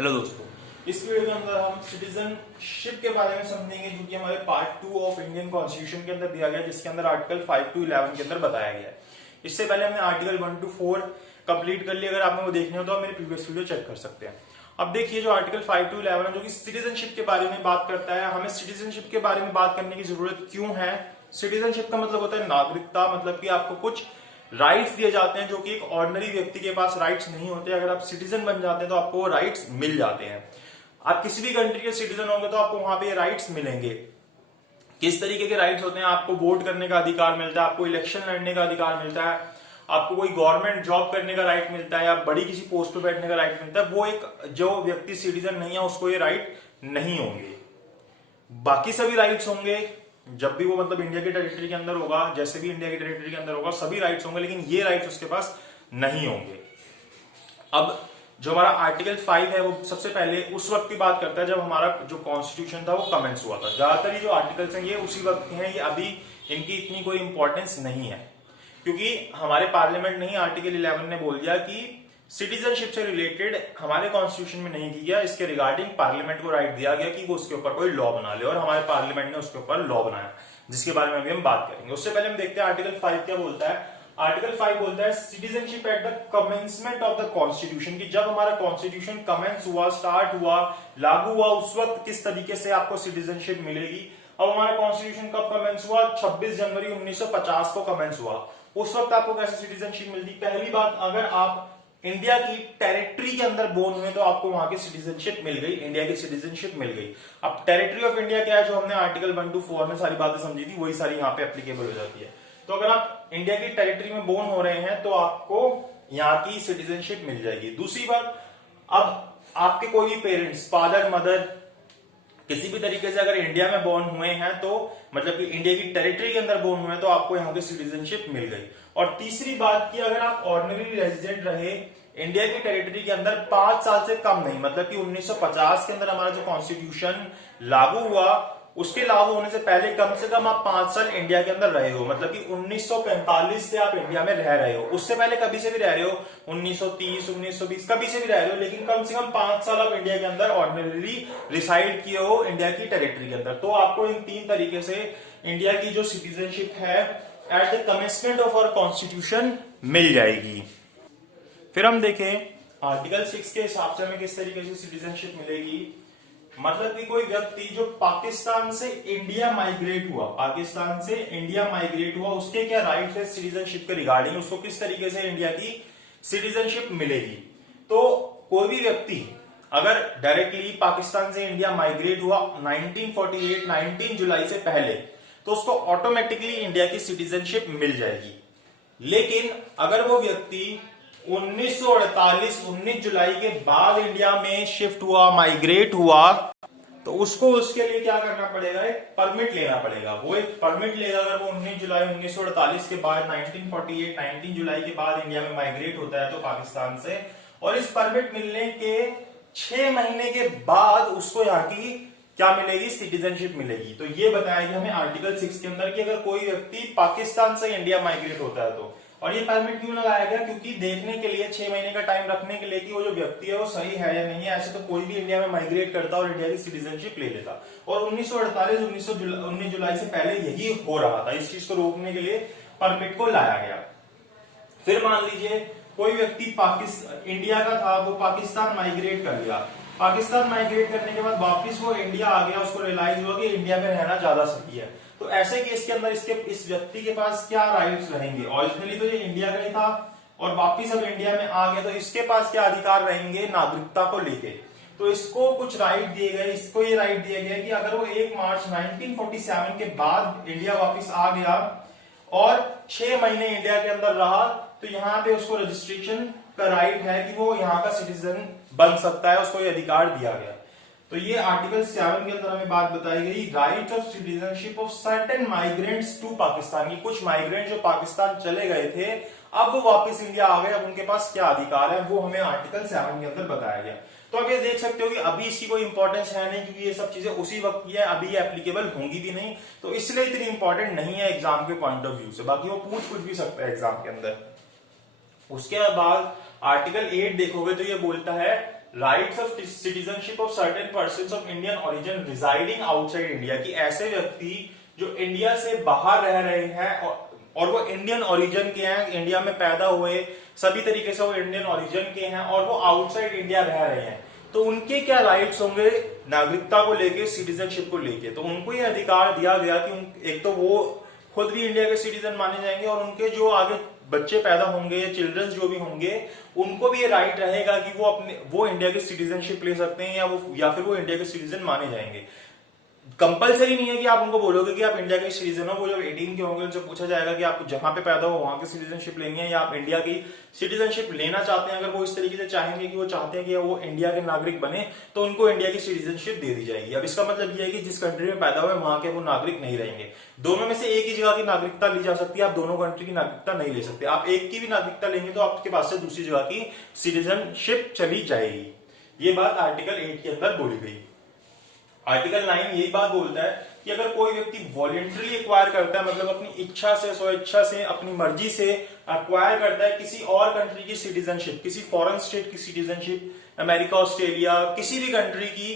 Hello दोस्तों, इस video के अंदर हम सिटीजनशिप के बारे में समझेंगे जो कि हमारे पार्ट 2 ऑफ इंडियन कॉन्स्टिट्यूशन के अंदर दिया गया, जिसके अंदर आर्टिकल 5 to 11 के अंदर बताया गया है। इससे पहले हमने आर्टिकल 1 to 4 कंप्लीट कर लिया। अगर आपने वो देखने हो तो आप मेरे प्रीवियस वीडियो चेक कर सकते हैं। अब देखिए, जो आर्टिकल 5 to 11 है जो कि सिटीजनशिप के बारे में बात करता है, हमें सिटीजनशिप के बारे में बात करने की जरूरत क्यों है। सिटीजनशिप का मतलब होता है नागरिकता, मतलब कि आपको कुछ राइट्स दिए जाते हैं जो कि एक ऑर्डिनरी व्यक्ति के पास राइट्स नहीं होते। अगर आप सिटीजन बन जाते हैं तो आपको वो राइट्स मिल जाते हैं। आप किसी भी कंट्री के सिटीजन होंगे तो आपको वहां पे राइट्स मिलेंगे। किस तरीके के राइट्स होते हैं? आपको वोट करने का अधिकार मिलता है, आपको इलेक्शन लड़ने का अधिकार मिलता है, आपको कोई गवर्नमेंट जॉब करने का राइट मिलता है या बड़ी किसी पोस्ट पे बैठने का राइट मिलता है। वो एक जो व्यक्ति सिटीजन नहीं है उसको ये राइट नहीं होंगे। बाकी सभी राइट्स होंगे जब भी वो मतलब इंडिया की टेरिटरी के अंदर होगा, जैसे भी इंडिया की टेरिटरी के अंदर होगा सभी राइट्स होंगे, लेकिन ये राइट्स उसके पास नहीं होंगे। अब जो हमारा आर्टिकल 5 है वो सबसे पहले उस वक्त की बात करता है जब हमारा जो कॉन्स्टिट्यूशन था वो कमेंस हुआ था। ज्यादातर ये जो आर्टिकल्स हैं ये उसी वक्त के हैं, ये अभी इनकी इतनी कोई इंपॉर्टेंस नहीं है, क्योंकि हमारे पार्लियामेंट ने ही आर्टिकल 11 ने बोल दिया कि सिटीजनशिप से रिलेटेड हमारे कॉन्स्टिट्यूशन में नहीं दिया, इसके रिगार्डिंग पार्लियामेंट को राइट दिया गया कि वो उसके ऊपर कोई लॉ बना ले, और हमारे पार्लियामेंट ने उसके ऊपर लॉ बनाया, जिसके बारे में अभी हम बात करेंगे। उससे पहले हम देखते हैं आर्टिकल 5 क्या बोलता है। आर्टिकल 5 बोलता है citizenship eight the commencement of the constitution, की जब हमारा कॉन्स्टिट्यूशन कमेंस हुआ, स्टार्ट हुआ, लागू हुआ, उस वक्त किस तरीके से आपको सिटीजनशिप मिलेगी। अब हमारा कॉन्स्टिट्यूशन कब कमेंस हुआ? 26 जनवरी 1950 को कमेंस हुआ। उस वक्त आपको कैसे सिटीजनशिप मिलती? पहली बात, अगर आप इंडिया की टेरिटरी के अंदर बोर्न हुए तो आपको वहां की सिटीजनशिप मिल गई, इंडिया की सिटीजनशिप मिल गई। अब टेरिटरी ऑफ इंडिया क्या है, जो हमने आर्टिकल 1 to 4 में सारी बातें समझी थी, वही सारी यहाँ पे एप्लीकेबल हो जाती है। तो अगर आप इंडिया की टेरिटरी में बोर्न हो रहे हैं तो आपको यहाँ की सिटीजनशिप मिल जाएगी। दूसरी बात, अब आपके कोई भी पेरेंट्स, फादर मदर, किसी भी तरीके से अगर इंडिया में बोर्न हुए हैं तो मतलब कि इंडिया की टेरिटरी के अंदर बोर्न हुए हैं तो आपको यहाँ की सिटीजनशिप मिल गई। और तीसरी बात की, अगर आप ऑर्डिनरी रेजिडेंट रहे इंडिया की टेरिटरी के अंदर 5 साल से कम नहीं, मतलब कि 1950 के अंदर हमारा जो कॉन्स्टिट्यूशन लागू हुआ उसके लागू होने से पहले कम से कम आप 5 साल इंडिया के अंदर रहे हो, मतलब कि 1945 से आप इंडिया में रह रहे हो। उससे पहले कभी से भी रह रहे हो, 1930, 1920 कभी से भी रह रहे हो, लेकिन कम से कम 5 साल आप इंडिया के अंदर ऑर्डिनरी रिसाइड किए हो इंडिया की टेरिटरी के अंदर, तो आपको इन 3 तरीके से इंडिया की जो सिटीजनशिप है at the commencement of our constitution मिल जाएगी। फिर हम देखें आर्टिकल 6 के हिसाब से हमें किस तरीके से सिटीजनशिप मिलेगी। मतलब कि कोई व्यक्ति जो पाकिस्तान से इंडिया माइग्रेट हुआ, पाकिस्तान से इंडिया माइग्रेट हुआ, उसके क्या राइट है सिटीजनशिप के रिगार्डिंग, उसको किस तरीके से इंडिया की सिटीजनशिप मिलेगी। तो कोई भी व्यक्ति अगर डायरेक्टली पाकिस्तान से इंडिया माइग्रेट हुआ 1948 19 जुलाई से पहले, तो उसको ऑटोमेटिकली इंडिया की सिटीजनशिप मिल जाएगी। लेकिन अगर वो व्यक्ति 1948 19 जुलाई के बाद इंडिया में शिफ्ट हुआ, माइग्रेट हुआ, तो उसको उसके लिए क्या करना पड़ेगा? एक परमिट लेना पड़ेगा। वो एक परमिट लेगा अगर वो 19 जुलाई 1948 के बाद 1948 19 जुलाई के बाद इंडिया में माइग्रेट होता है तो पाकिस्तान से, और इस परमिट मिलने के 6 महीने के बाद उसको यहाँ की क्या मिलेगी? सिटीजनशिप मिलेगी। तो ये बताया गया हमें आर्टिकल 6 के अंदर कि अगर कोई व्यक्ति पाकिस्तान से इंडिया माइग्रेट होता है तो, और ये परमिट क्यों लगाया गया? क्योंकि देखने के लिए 6 महीने का टाइम रखने के लिए कि वो जो व्यक्ति है वो सही है या नहीं है। ऐसे तो कोई भी इंडिया में माइग्रेट करता और इंडिया की सिटीजनशिप ले लेता, और 1948 19 जुलाई से पहले यही हो रहा था। इस चीज को रोकने के लिए परमिट को लाया गया। फिर मान लीजिए कोई व्यक्ति इंडिया का था, वो पाकिस्तान माइग्रेट कर गया। पाकिस्तान माइग्रेट करने के बाद वापिस वो इंडिया आ गया, उसको रियलाइज हुआ कि इंडिया में रहना ज्यादा सही है। तो ऐसे केस के अंदर इस व्यक्ति के पास क्या राइट्स रहेंगे? ओरिजिनली तो ये इंडिया का ही था और वापिस अब इंडिया में आ गया, तो इसके पास क्या अधिकार रहेंगे नागरिकता को लेके? तो इसको कुछ राइट दिए गए। इसको ये राइट दिया गया कि अगर वो 1 मार्च 1947 के बाद इंडिया वापिस आ गया और 6 महीने इंडिया के अंदर रहा, तो यहाँ पे उसको रजिस्ट्रेशन का राइट है कि वो यहाँ का सिटीजन बन सकता है, उसको ये अधिकार दिया गया। तो ये आर्टिकल 7 के अंदर हमें बात बताई गई, right of citizenship of certain migrants to Pakistan, की कुछ माइग्रेंट जो पाकिस्तान चले गए थे अब वो वापस इंडिया आ गए, अब उनके पास क्या अधिकार है वो हमें आर्टिकल 7 के अंदर बताया गया। तो अब ये देख सकते हो कि अभी इसकी कोई इंपॉर्टेंस है नहीं, क्योंकि ये सब चीजें उसी वक्त की है, अभी ये एप्लीकेबल होंगी भी नहीं, तो इसलिए इतनी इंपॉर्टेंट नहीं है एग्जाम के पॉइंट ऑफ व्यू से। बाकी वो पूछ कुछ भी सकता है एग्जाम के अंदर। उसके बाद आर्टिकल 8 देखोगे तो ये बोलता है rights of citizenship of certain persons of Indian origin residing outside India, कि ऐसे व्यक्ति जो इंडिया से बाहर रह रहे हैं और वो इंडियन ओरिजिन के हैं, इंडिया में पैदा हुए, सभी तरीके से वो इंडियन ओरिजिन के हैं और वो आउटसाइड इंडिया रह रहे हैं, तो उनके क्या राइट्स होंगे नागरिकता को लेके, सिटीजनशिप को लेके। तो उनको ये अधिकार दिया गया कि एक तो वो खुद भी इंडिया के सिटीजन माने जाएंगे और उनके जो आगे बच्चे पैदा होंगे, चिल्ड्रंस जो भी होंगे, उनको भी ये राइट रहेगा कि वो इंडिया की सिटीजनशिप ले सकते हैं या फिर वो इंडिया के सिटीजन माने जाएंगे। कंपलसरी नहीं है कि आप उनको बोलोगे कि आप इंडिया के सिटीजन हो। वो जब 18 के होंगे उनसे पूछा जाएगा कि आप जहां पे पैदा हो वहां की सिटीजनशिप लेनी है या आप इंडिया की सिटीजनशिप लेना चाहते हैं। अगर वो इस तरीके से चाहेंगे कि वो चाहते हैं कि वो इंडिया के नागरिक बने, तो उनको इंडिया की सिटीजनशिप दे दी जाएगी। अब इसका मतलब यह है कि जिस कंट्री में पैदा हुए वहां के वो नागरिक नहीं रहेंगे। दोनों में से एक ही जगह की नागरिकता ली जा सकती है, आप दोनों कंट्री की नागरिकता नहीं ले सकते। आप एक की भी नागरिकता लेंगे तो आपके पास से दूसरी जगह की सिटीजनशिप चली जाएगी। ये बात आर्टिकल 8 के अंदर बोली गई। आर्टिकल 9 यही बात बोलता है कि अगर कोई व्यक्ति वॉलेंटरली एक्वायर करता है, मतलब अपनी इच्छा से, स्वेच्छा से, अपनी मर्जी से एक्वायर करता है किसी और कंट्री की सिटीजनशिप, किसी फॉरेन स्टेट की सिटीजनशिप, अमेरिका, ऑस्ट्रेलिया, किसी भी कंट्री की,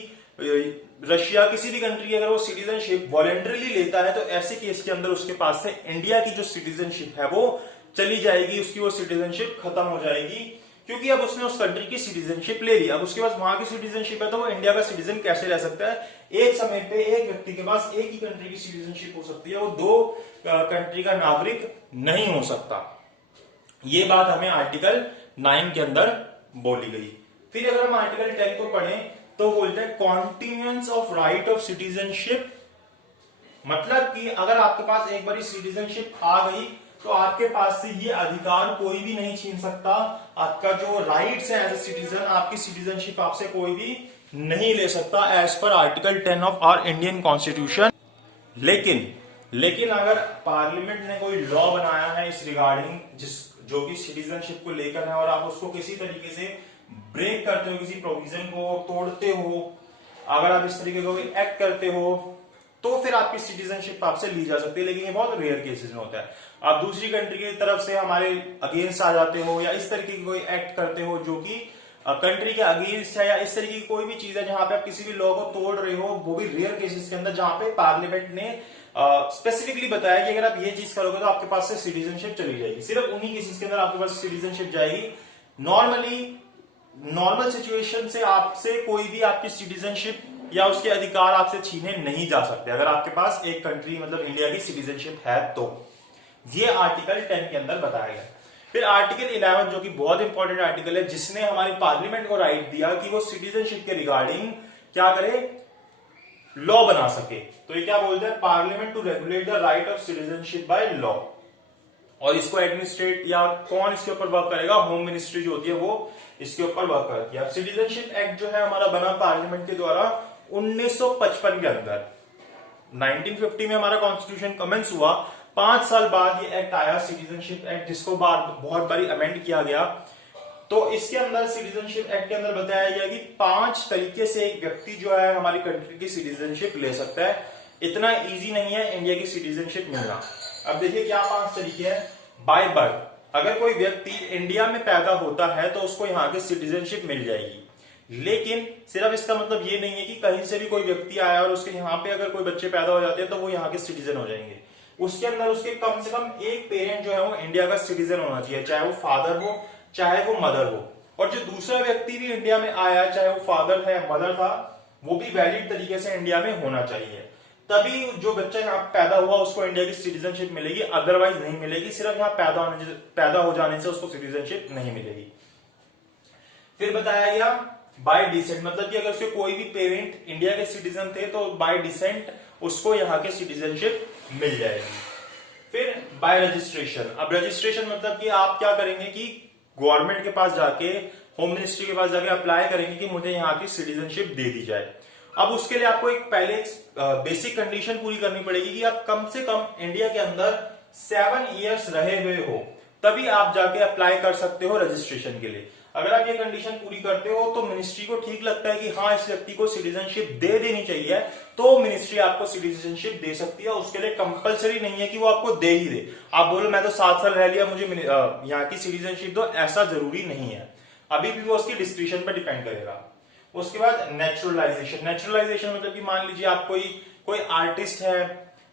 रशिया, किसी भी कंट्री की अगर वो सिटीजनशिप वॉलेंटरली लेता है, तो ऐसे केस के अंदर उसके पास से इंडिया की जो सिटीजनशिप है वो चली जाएगी, उसकी वो सिटीजनशिप खत्म हो जाएगी, क्योंकि अब उसने उस कंट्री की सिटीजनशिप ले ली। अब उसके पास वहां की सिटीजनशिप है तो वो इंडिया का सिटीजन कैसे रह सकता है? एक समय पे एक व्यक्ति के पास एक ही कंट्री की सिटीजनशिप हो सकती है, वो दो कंट्री का नागरिक नहीं हो सकता। ये बात हमें आर्टिकल 9 के अंदर बोली गई। फिर अगर हम आर्टिकल 10 को पढ़ें तो बोलते हैं कॉन्टिन्यूएंस ऑफ राइट ऑफ सिटीजनशिप, मतलब कि अगर आपके पास एक बार सिटीजनशिप आ गई तो आपके पास से ये अधिकार कोई भी नहीं छीन सकता। आपका जो राइट्स है एज ए सिटीजन, आपकी सिटीजनशिप आपसे कोई भी नहीं ले सकता as per article 10 of our Indian constitution. लेकिन अगर पार्लियामेंट ने कोई लॉ बनाया है इस रिगार्डिंग, जो कि सिटीजनशिप को लेकर है, और आप उसको किसी तरीके से ब्रेक करते हो, किसी प्रोविजन को तोड़ते हो, अगर आप इस तरीके का कोई एक्ट करते हो, तो फिर आपकी सिटीजनशिप आपसे ली जा सकती है। लेकिन ये बहुत रेयर केसेस में होता है। आप दूसरी कंट्री की तरफ से हमारे अगेंस्ट आ जाते हो या इस तरीके की कोई एक्ट करते हो जो कि कंट्री के अगेंस्ट है, या इस तरीके की कोई भी चीज है जहां पे आप किसी भी लॉ को तोड़ रहे हो, वो भी रेयर केसेस के अंदर जहां पे पार्लियामेंट ने स्पेसिफिकली बताया कि अगर आप ये चीज करोगे तो आपके पास से सिटीजनशिप चली जाएगी। सिर्फ उन्हीं केसेस के अंदर आपके पास सिटीजनशिप जाएगी। नॉर्मल सिचुएशन से आपसे कोई भी आपकी सिटीजनशिप या उसके अधिकार आपसे छीने नहीं जा सकते अगर आपके पास एक कंट्री मतलब इंडिया की सिटीजनशिप है तो। ये आर्टिकल 10 के अंदर बताया गया। फिर आर्टिकल 11 जो कि बहुत इंपॉर्टेंट आर्टिकल है, जिसने हमारी पार्लियामेंट को राइट दिया कि वो सिटीजनशिप के रिगार्डिंग क्या करे, लॉ बना सके। तो ये क्या बोलते हैं, parliament to regulate the right of citizenship by law. और इसको एडमिनिस्ट्रेट या कौन इसके ऊपर वर्क करेगा, होम मिनिस्ट्री जो होती है वो इसके ऊपर वर्क करती है। सिटीजनशिप एक्ट जो है हमारा बना पार्लियामेंट के द्वारा 1955 के अंदर। 1950 में हमारा कॉन्स्टिट्यूशन कमेंस हुआ, 5 साल बाद ये एक्ट आया सिटीजनशिप एक्ट, जिसको बहुत बारी अमेंड किया गया। तो इसके अंदर सिटीजनशिप एक्ट के अंदर बताया गया कि 5 तरीके से एक व्यक्ति जो है हमारी कंट्री की सिटीजनशिप ले सकता है। इतना इजी नहीं है इंडिया की सिटीजनशिप मिलना। अब देखिए क्या 5 तरीके हैं। बाय बर्थ, अगर कोई व्यक्ति इंडिया में पैदा होता है तो उसको यहाँ की सिटीजनशिप मिल जाएगी। लेकिन सिर्फ इसका मतलब ये नहीं है कि कहीं से भी कोई व्यक्ति आया और उसके यहाँ पे अगर कोई बच्चे पैदा हो जाते हैं तो वो यहाँ के सिटीजन हो जाएंगे। उसके अंदर उसके कम से कम एक पेरेंट जो है वो इंडिया का सिटीजन होना चाहिए, चाहे वो फादर हो चाहे वो मदर हो। और जो दूसरा व्यक्ति भी इंडिया में आया, चाहे वो फादर है मदर था, वो भी वैलिड तरीके से इंडिया में होना चाहिए। तभी जो बच्चा यहाँ पैदा हुआ उसको इंडिया की सिटीजनशिप मिलेगी, अदरवाइज नहीं मिलेगी। सिर्फ यहाँ पैदा हो जाने से उसको सिटीजनशिप नहीं मिलेगी। फिर बताया गया बाय डिसेंट, मतलब कि अगर उसके कोई भी पेरेंट इंडिया के सिटीजन थे तो बाय डिसेंट उसको यहाँ के सिटीजनशिप मिल जाएगी। फिर बाय रजिस्ट्रेशन, अब रजिस्ट्रेशन मतलब कि आप क्या करेंगे कि गवर्नमेंट के पास जाके, होम मिनिस्ट्री के पास जाके अप्लाई करेंगे कि मुझे यहाँ की सिटीजनशिप दे दी जाए। अब उसके लिए आपको एक पहले बेसिक कंडीशन पूरी करनी पड़ेगी कि आप कम से कम इंडिया के अंदर 7 इयर्स रहे हुए हो, तभी आप जाके अप्लाई कर सकते हो रजिस्ट्रेशन के लिए। अगर आप ये कंडीशन पूरी करते हो तो मिनिस्ट्री को ठीक लगता है कि हाँ इस व्यक्ति को सिटीजनशिप दे देनी चाहिए, तो मिनिस्ट्री आपको सिटीजनशिप दे सकती है। उसके लिए कंपलसरी नहीं है कि वो आपको दे ही दे। आप बोलो मैं तो 7 साल रह लिया, मुझे यहाँ की सिटीजनशिप दो, ऐसा जरूरी नहीं है। अभी भी वो उसकी डिस्क्रिप्शन पर डिपेंड करेगा। उसके बाद नेचुरलाइजेशन। नेचुरलाइजेशन मतलब कि मान लीजिए आप कोई आर्टिस्ट है,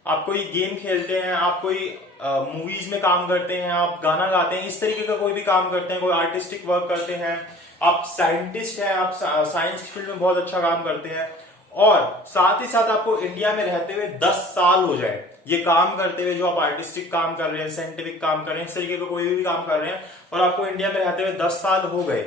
आप कोई गेम खेलते हैं, आप कोई मूवीज में काम करते हैं, आप गाना गाते हैं, इस तरीके का कोई भी काम करते हैं, कोई आर्टिस्टिक वर्क करते हैं, आप साइंटिस्ट हैं, आप साइंस की फील्ड में बहुत अच्छा काम करते हैं, और साथ ही साथ आपको इंडिया में रहते हुए 10 साल हो जाए ये काम करते हुए, जो आप आर्टिस्टिक काम कर रहे हैं, साइंटिफिक काम कर रहे हैं, इस तरीके का कोई भी काम कर रहे हैं, और आपको इंडिया में रहते हुए 10 साल हो गए,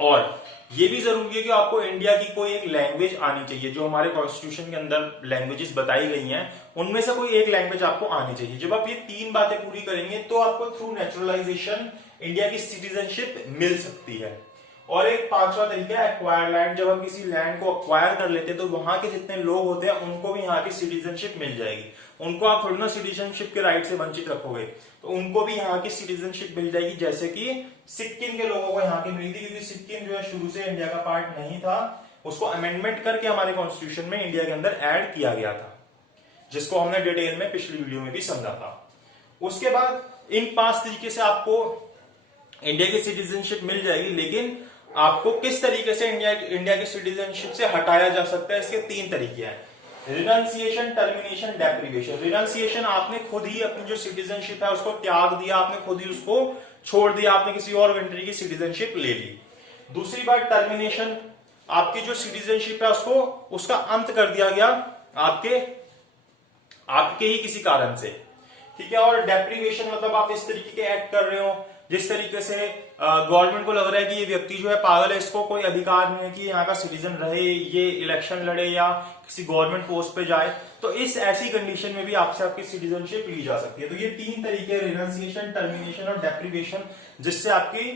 और ये भी जरूरी है कि आपको इंडिया की कोई एक लैंग्वेज आनी चाहिए। जो हमारे कॉन्स्टिट्यूशन के अंदर लैंग्वेजेस बताई गई हैं उनमें से कोई एक लैंग्वेज आपको आनी चाहिए। जब आप ये 3 बातें पूरी करेंगे तो आपको थ्रू नेचुरलाइजेशन इंडिया की सिटीजनशिप मिल सकती है। और एक 5वां तरीका है एक्वायर लैंड। जब हम किसी लैंड को एक्वायर कर लेते हैं तो वहां के जितने लोग होते हैं उनको भी यहाँ की सिटीजनशिप मिल जाएगी। उनको आप थोड़ी ना सिटीजनशिप के राइट से वंचित रखोगे, तो उनको भी यहाँ की सिटीजनशिप मिल जाएगी, जैसे कि सिक्किम के लोगों को यहाँ की मिली थी, क्योंकि सिक्किम जो है शुरू से इंडिया का पार्ट नहीं था, उसको अमेंडमेंट करके हमारे कॉन्स्टिट्यूशन में इंडिया के अंदर ऐड किया गया था, जिसको हमने डिटेल में पिछली वीडियो में भी समझा था। उसके बाद इन 5 तरीके से आपको इंडिया की सिटीजनशिप मिल जाएगी, लेकिन आपको किस तरीके से इंडिया की सिटीजनशिप से हटाया जा सकता है, इसके 3 तरीके हैं। Renunciation, termination, deprivation. रिनंसिएशन, आपने खुद ही अपनी जो सिटीजनशिप है उसको त्याग दिया, आपने खुद ही उसको छोड़ दिया, आपने किसी और कंट्री की सिटीजनशिप ले ली। दूसरी बात टर्मिनेशन, आपकी जो सिटीजनशिप है उसका अंत कर दिया गया आपके ही किसी कारण से, ठीक है। और डेप्रिवेशन मतलब आप इस तरीके के एक्ट कर रहे हो जिस तरीके से गवर्नमेंट को लग रहा है कि ये व्यक्ति जो है पागल है, इसको कोई अधिकार नहीं है कि यहाँ का सिटीजन रहे, ये इलेक्शन लड़े या किसी गवर्नमेंट पोस्ट पे जाए, तो इस ऐसी कंडीशन में भी आपसे आपकी सिटीजनशिप ली जा सकती है। तो ये 3 तरीके, रिनंसिएशन, टर्मिनेशन और डेप्रिवेशन, जिससे आपकी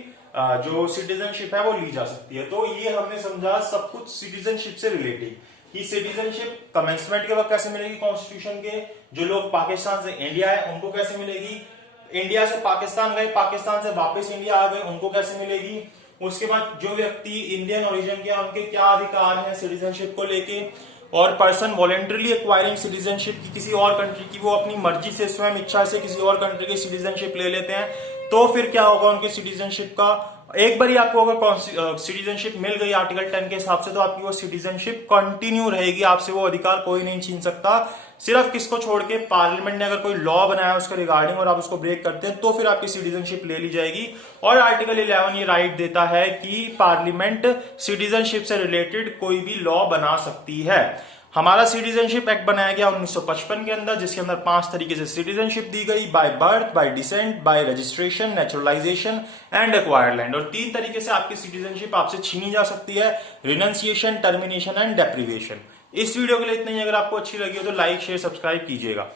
जो सिटीजनशिप है वो ली जा सकती है। तो ये हमने समझा सब कुछ सिटीजनशिप से रिलेटेड, कि सिटीजनशिप कमेंसमेंट के वक्त कैसे मिलेगी कॉन्स्टिट्यूशन के, जो लोग पाकिस्तान से इंडिया है उनको कैसे मिलेगी, इंडिया से पाकिस्तान गए, पाकिस्तान से वापस इंडिया आ गए उनको कैसे मिलेगी, उसके बाद जो व्यक्ति इंडियन ओरिजिन के उनके क्या अधिकार हैं सिटीजनशिप को लेके, और पर्सन वॉलेंटरली एक्वायरिंग सिटीजनशिप की किसी और कंट्री की, वो अपनी मर्जी से स्वयं इच्छा से किसी और कंट्री की सिटीजनशिप ले लेते हैं, तो फिर क्या होगा उनकी सिटीजनशिप का। एक बार आपको अगर सिटीजनशिप मिल गई आर्टिकल 10 के हिसाब से, तो आपकी वो सिटीजनशिप कंटिन्यू रहेगी, आपसे वो अधिकार कोई नहीं छीन सकता। सिर्फ किसको छोड़ के, पार्लियामेंट ने अगर कोई लॉ बनाया उसके रिगार्डिंग और आप उसको ब्रेक करते हैं तो फिर आपकी सिटीजनशिप ले ली जाएगी। और आर्टिकल 11 ये राइट देता है कि पार्लियामेंट सिटीजनशिप से रिलेटेड कोई भी लॉ बना सकती है। हमारा सिटीजनशिप एक्ट बनाया गया 1955 के अंदर, जिसके अंदर 5 तरीके से सिटीजनशिप दी गई, by birth, bye decent, bye registration, naturalisation and acquired land. और 3 तरीके से आपकी सिटीजनशिप आपसे छीनी जा सकती है, रिनंसिएशन, टर्मिनेशन एंड डेप्रिवेशन। इस वीडियो के लिए इतना ही। अगर आपको अच्छी लगी हो तो लाइक, शेयर, सब्सक्राइब कीजिएगा।